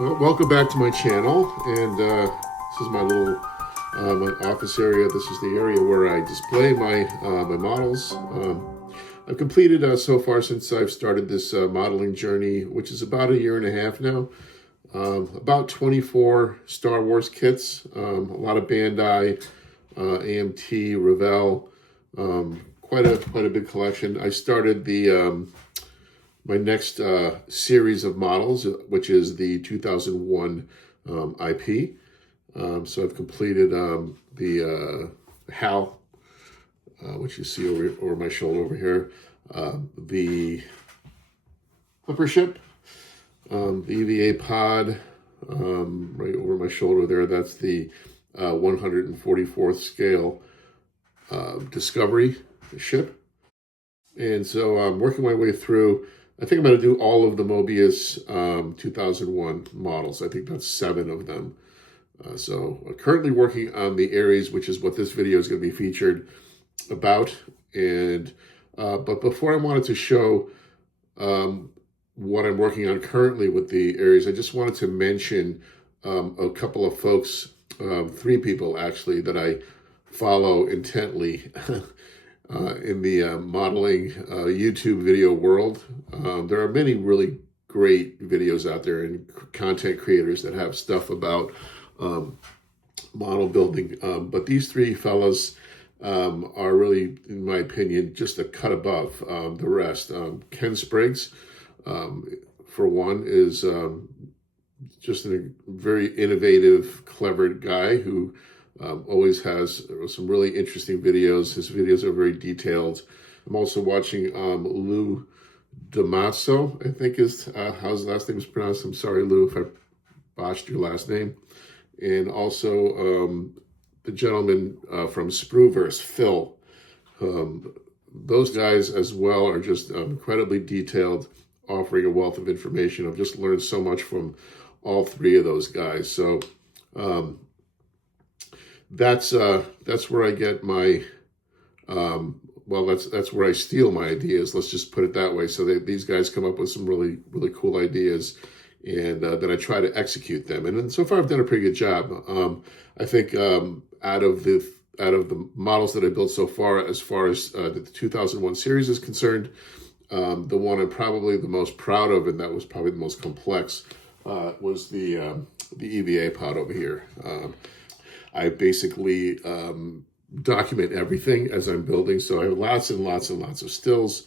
Well, welcome back to my channel, and this is my little my office area. This is the area where I display my models. I've completed so far since I've started this modeling journey, which is about a year and a half now. About 24 Star Wars kits, a lot of Bandai, AMT, Revell, quite a big collection. I started the my next series of models, which is the 2001 IP. So I've completed the HAL, which you see over my shoulder over here, the Clipper ship, the EVA pod, right over my shoulder there. That's the 144th scale Discovery ship. And so I'm working my way through. I think I'm going to do all of the Moebius 2001 models. I think that's 7 of them. So I'm currently working on the Aries, which is what this video is going to be featured about. And but before I wanted to show what I'm working on currently with the Aries, I just wanted to mention a couple of folks, 3 people actually, that I follow intently in the modeling YouTube video world. There are many really great videos out there and content creators that have stuff about model building. But these 3 fellas are really, in my opinion, just a cut above the rest. Ken Spriggs, for one, is just a very innovative, clever guy who always has some really interesting videos. His videos are very detailed. I'm also watching Lou Damaso, I think is how his last name is pronounced. I'm sorry, Lou, if I botched your last name. And also the gentleman from Spruverse, Phil. Those guys as well are just incredibly detailed, offering a wealth of information. I've just learned so much from all 3 of those guys. So that's where I get my well, that's where I steal my ideas. Let's just put it that way. So these guys come up with some really cool ideas, and then I try to execute them. And so far, I've done a pretty good job. I think out of the models that I built so far as the 2001 series is concerned, the one I'm probably the most proud of, and that was probably the most complex, was the EVA pod over here. I basically document everything as I'm building. So I have lots and lots and lots of stills,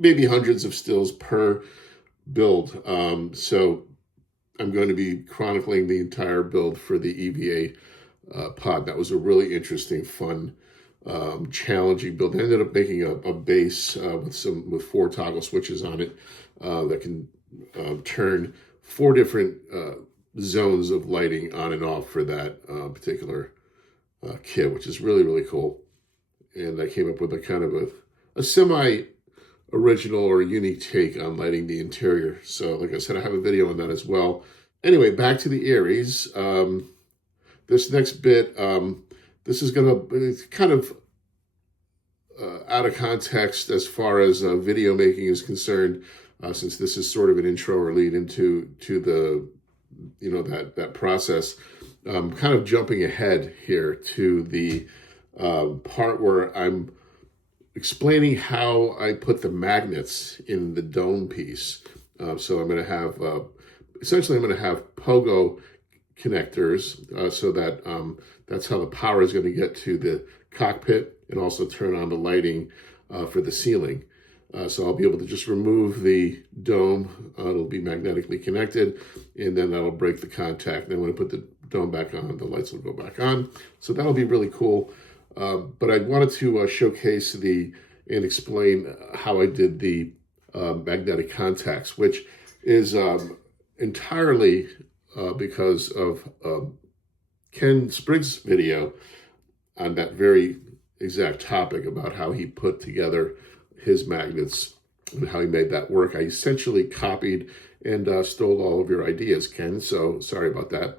maybe hundreds of stills per build. So I'm going to be chronicling the entire build for the EVA pod. That was a really interesting, fun, challenging build. I ended up making a base with 4 toggle switches on it that can turn 4 different zones of lighting on and off for that particular kit, which is really cool. And I came up with a kind of a semi original or unique take on lighting the interior. So like I said, I have a video on that as well. Anyway, back to the Aries. This next bit, this is it's kind of out of context as far as video making is concerned, since this is sort of an intro or lead into the that process. Kind of jumping ahead here to the part where I'm explaining how I put the magnets in the dome piece. So I'm going to have, essentially I'm going to have pogo connectors so that that's how the power is going to get to the cockpit and also turn on the lighting for the ceiling. So I'll be able to just remove the dome. It'll be magnetically connected, and then that'll break the contact. Then when I put the dome back on, the lights will go back on. So that'll be really cool. But I wanted to showcase and explain how I did the magnetic contacts, which is entirely because of Ken Spriggs' video on that very exact topic about how he put together his magnets and how he made that work. I essentially copied and stole all of your ideas, Ken, so sorry about that.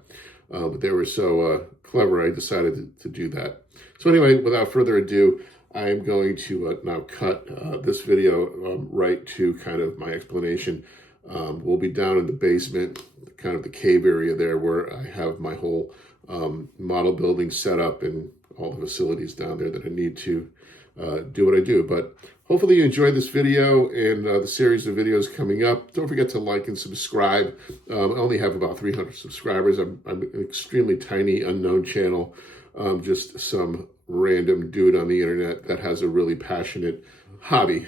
But they were so clever, I decided to do that. So anyway, without further ado, I am going to now cut this video right to kind of my explanation We'll be down in the basement, kind of the cave area there, where I have my whole model building set up and all the facilities down there that I need to do what I do. But hopefully you enjoyed this video and the series of videos coming up. Don't forget to like and subscribe. I only have about 300 subscribers. I'm an extremely tiny, unknown channel. Just some random dude on the internet that has a really passionate hobby,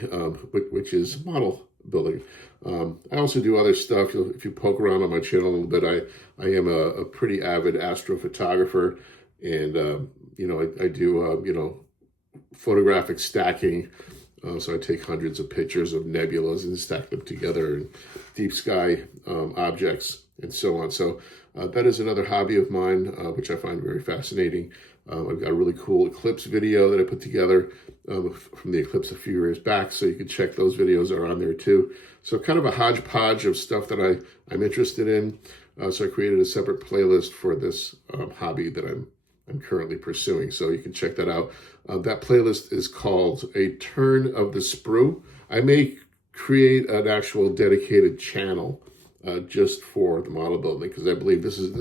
which is model building. I also do other stuff. If you poke around on my channel a little bit, I am a pretty avid astrophotographer, and I do photographic stacking. So I take hundreds of pictures of nebulas and stack them together, and deep sky objects, and so on. So that is another hobby of mine, which I find very fascinating. I've got a really cool eclipse video that I put together from the eclipse a few years back, so you can check those videos are on there too. So kind of a hodgepodge of stuff that I'm interested in. So I created a separate playlist for this hobby that I'm currently pursuing. So you can check that out. That playlist is called A Turn of the Sprue. I may create an actual dedicated channel just for the model building, because I believe this is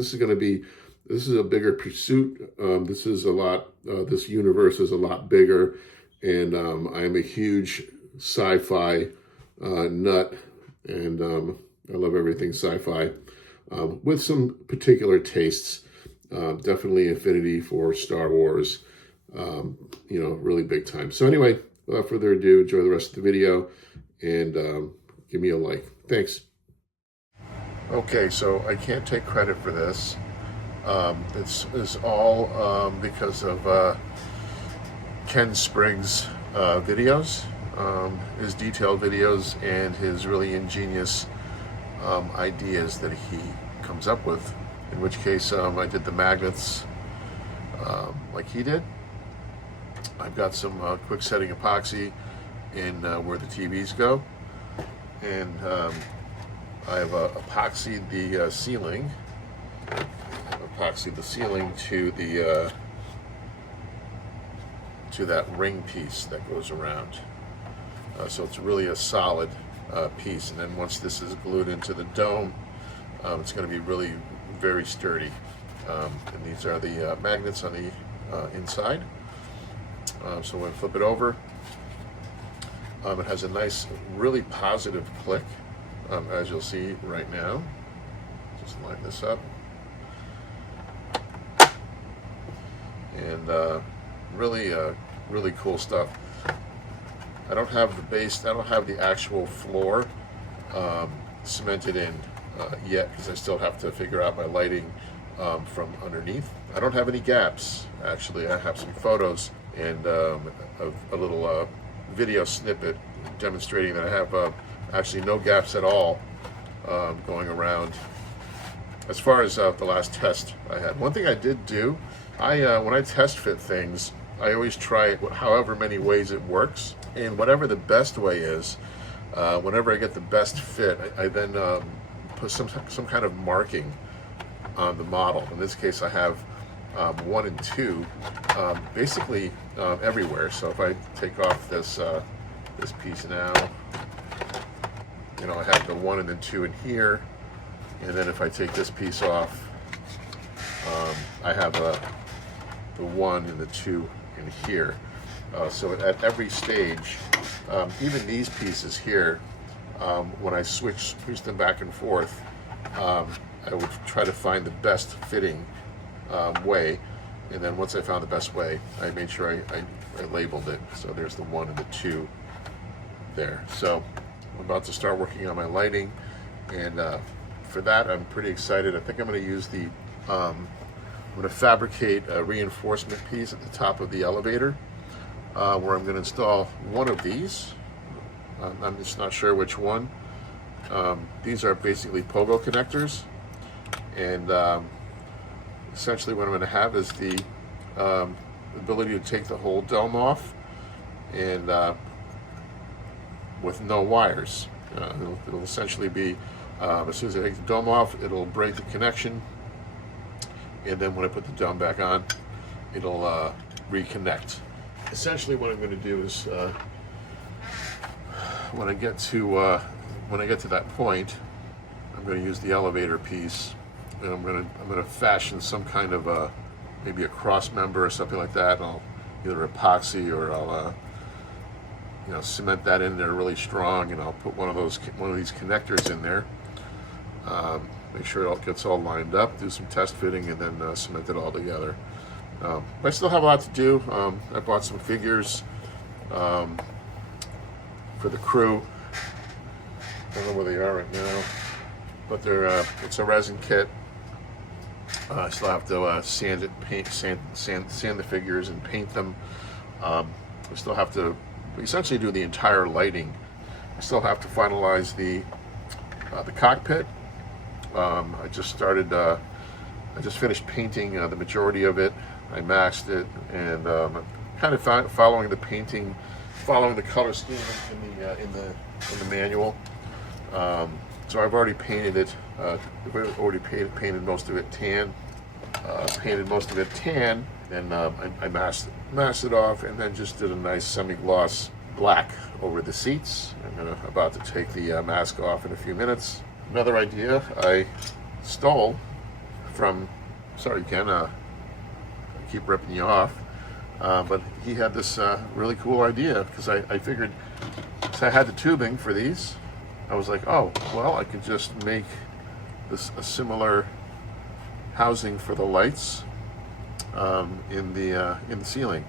a bigger pursuit. This universe is a lot bigger, and I am a huge sci-fi nut, and I love everything sci-fi, with some particular tastes. Definitely affinity for Star Wars, really big time. So anyway, without further ado, enjoy the rest of the video, and give me a like. Thanks. Okay, so I can't take credit for this. It's all because of Ken Sprague's videos, his detailed videos, and his really ingenious ideas that he comes up with. In which case, I did the magnets like he did. I've got some quick setting epoxy in where the TVs go, and I have epoxied the ceiling. Epoxy the ceiling to that ring piece that goes around. So it's really a solid piece. And then once this is glued into the dome, it's going to be really very sturdy. And these are the magnets on the inside. So when I flip it over, it has a nice, really positive click, as you'll see right now. Just line this up. And really cool stuff. I don't have the base, I don't have the actual floor cemented in yet, because I still have to figure out my lighting from underneath. I don't have any gaps, actually. I have some photos and a little video snippet demonstrating that I have actually no gaps at all going around. As far as the last test I had, one thing I did do, when I test fit things, I always try it however many ways it works, and whatever the best way is, whenever I get the best fit, I then put some kind of marking on the model. In this case, I have 1 and 2 basically everywhere. So if I take off this piece now, I have the 1 and the 2 in here, and then if I take this piece off, I have the 1 and the 2 in here. So at every stage, even these pieces here, when I switch them back and forth, I would try to find the best fitting way, and then once I found the best way, I made sure I labeled it. So there's the 1 and the 2 there. So I'm about to start working on my lighting, and for that I'm pretty excited. I think I'm going to use I'm going to fabricate a reinforcement piece at the top of the elevator, where I'm going to install one of these. I'm just not sure which one. These are basically pogo connectors, and essentially what I'm going to have is the ability to take the whole dome off, and with no wires. It'll essentially be, as soon as I take the dome off, it'll break the connection, and then when I put the dome back on, it'll reconnect. Essentially what I'm going to do is, when I get to when I get to that point, I'm going to use the elevator piece, and I'm going to fashion some kind of maybe a cross member or something like that. And I'll either epoxy, or I'll you know, cement that in there really strong, and I'll put one of these connectors in there. Make sure it all gets all lined up, do some test fitting, and then cement it all together. But I still have a lot to do. I bought some figures for the crew. I don't know where they are right now, but they're it's a resin kit. I still have to sand it, sand the figures and paint them. I still have to essentially do the entire lighting. I still have to finalize the cockpit. I just finished painting the majority of it. I maxed it, and I'm kind of following the painting, following the color scheme in the manual. So I've already painted it. I've already painted most of it tan. And I masked it off, and then just did a nice semi-gloss black over the seats. I'm about to take the mask off in a few minutes. Another idea I stole from, sorry Ken, I keep ripping you off, but he had this really cool idea, because I figured, so I had the tubing for these. I was like, oh, well, I could just make this a similar housing for the lights in the ceiling.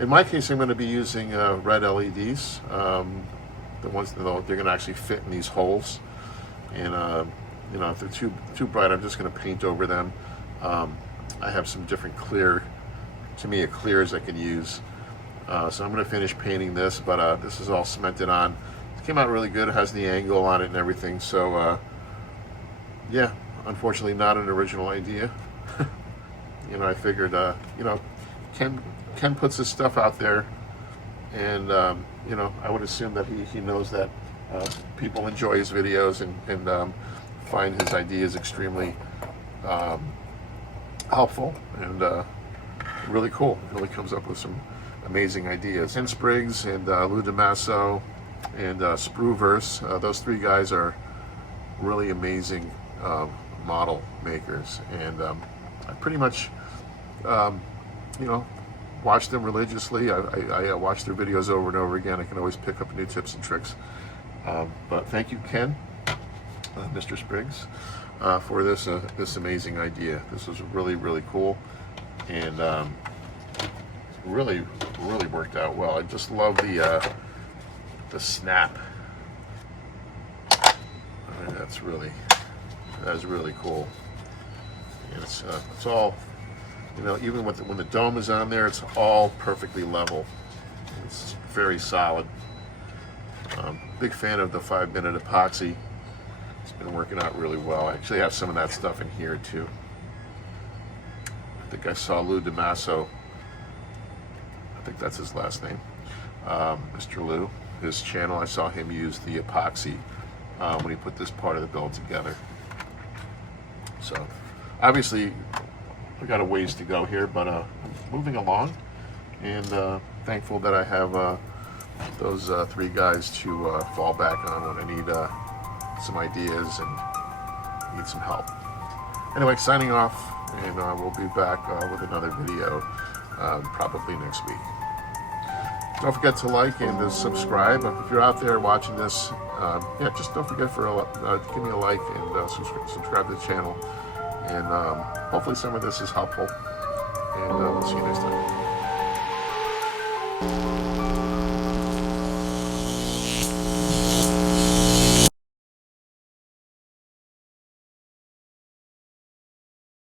In my case, I'm going to be using red LEDs. The ones that they're going to actually fit in these holes, and you know, if they're too bright, I'm just going to paint over them. I have some different Tamiya clears I can use, so I'm going to finish painting this. But this is all cemented on. It came out really good. It has the angle on it and everything. So yeah, unfortunately, not an original idea. You know, I figured, you know, Ken puts his stuff out there, and you know, I would assume that he knows that people enjoy his videos and find his ideas extremely helpful and really cool. He really comes up with some amazing ideas. Ken Spriggs and Lou DeMasso and Spruverse, those three guys are really amazing model makers, and I pretty much you know, watch them religiously. I watch their videos over and over again. I can always pick up new tips and tricks. But thank you, Ken, Mr. Spriggs, for this amazing idea. This was really, really cool, and really worked out well. I just love the snap. I mean, that's really cool. And it's all, you know, even when the dome is on there, it's all perfectly level. It's very solid. Big fan of the 5-minute epoxy. It's been working out really well. I actually have some of that stuff in here too. I think I saw Lou DeMasso, I think that's his last name, Mr. Lou, his channel, I saw him use the epoxy when he put this part of the build together. So obviously we got a ways to go here, but I'm moving along, and thankful that I have those three guys to fall back on when I need some ideas and need some help. Anyway, signing off, and we'll be back with another video probably next week. Don't forget to like and to subscribe. If you're out there watching this, yeah, just don't forget to give me a like and subscribe to the channel. And hopefully some of this is helpful. And we'll see you next time.